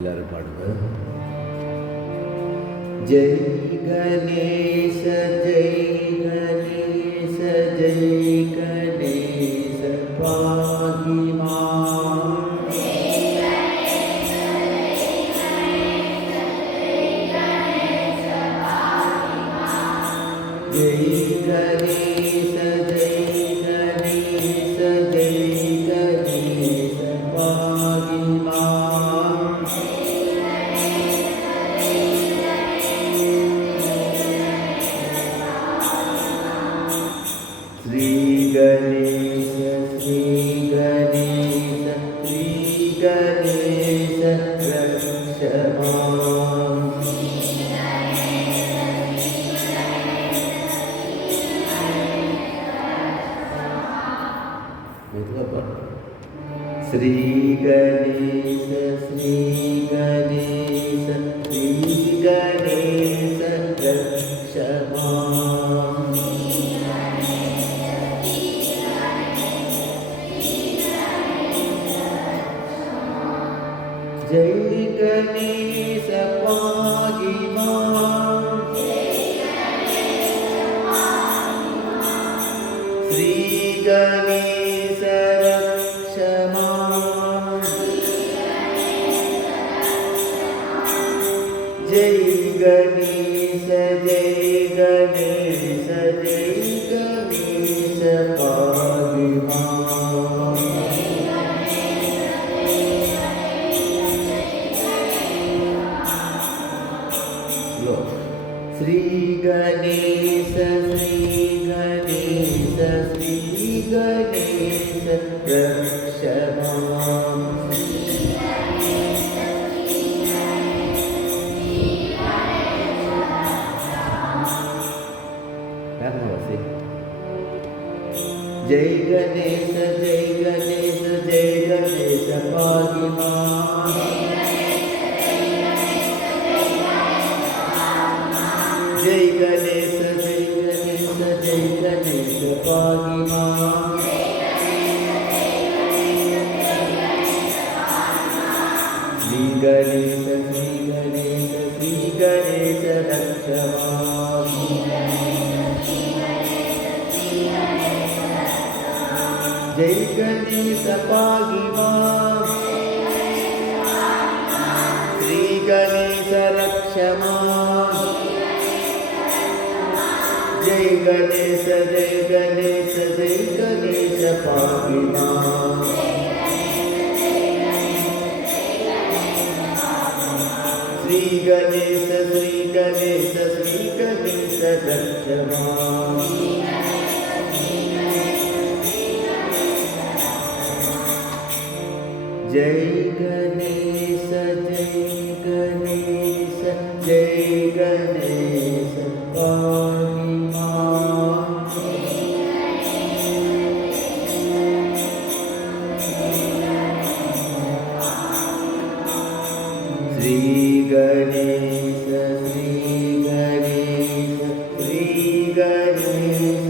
ಎಲ್ಲರೂ ಪಾಡುವ ಜೈ ಗಣೇಶ ಜೈ ಗಣೇಶ ಜೈ ಗಣೇಶ ಪಾಹಿ ಮಾಂ ಜೈ ಗಣೇಶ ಜೈ ಗಣೇಶ ಜೈ ಗಣೇಶ ಪಾಹಿ ಮಾಂ ಶ್ರೀ ಗಣೇಶ ಶ್ರೀ ಗಣೇಶ ಶ್ರೀ ಗಣೇಶ ರಕ್ಷ ಮಾಂ ಶ್ರೀ ಗಣೇಶ ಶ್ರೀ ಗಣೇಶ ಶ್ರೀ ಗಣೇಶ ರಕ್ಷ ಮಾಂ ಜೈ ಗಣೇಶ ಪಾಹಿ ಮಾಂ ಶ್ರೀ ಗಣೇಶ ರಕ್ಷ ಮಾಂ ಜೈ ಗಣೇಶ ಜೈ ಗಣೇಶ ಜೈ ಗಣೇಶ ಪಾಹಿ ಮಾಂ ಶ್ರೀ ಗಣೇಶ ಶ್ರೀ ಗಣೇಶ ಶ್ರೀ ಗಣೇಶ ರಕ್ಷ ಮಾಂ ಜೈ ಗಣೇಶ ಜೈ ಗಣೇಶ ಜೈ ಗಣೇಶ ಪಾಹಿ ಮಾಂ ಜೈ ಗಣೇಶ ಜೈ ಗಣೇಶ ಜೈ ಗಣೇಶ ಪಾಹಿ ಮಾಂ ಶ್ರೀ ಗಣೇಶ ಶ್ರೀ ಗಣೇಶ ಶ್ರೀ ಗಣೇಶ ರಕ್ಷ ಮಾಂ ಜೈ ಗಣೇಶ ಪಾಹಿ ಮಾಂ ಶ್ರೀ ಗಣೇಶ ರಕ್ಷ ಮಾಂ ಜೈ ಗಣೇಶ ಜೈ ಗಣೇಶ ಜೈ ಗಣೇಶ ಪಾಹಿ ಮಾಂ ಶ್ರೀ ಗಣೇಶ ಶ್ರೀ ಗಣೇಶ ಶ್ರೀ ಗಣೇಶ ರಕ್ಷ ಮಾಂ ಜೈ ಗಣೇಶ ಜೈ ಗಣೇಶ ಜೈ ಗಣೇಶ ಪಾಹಿ ಮಾಂ ಶ್ರೀ ಗಣೇಶ ಶ್ರೀ ಗಣೇಶ ಶ್ರೀ ಗಣೇಶ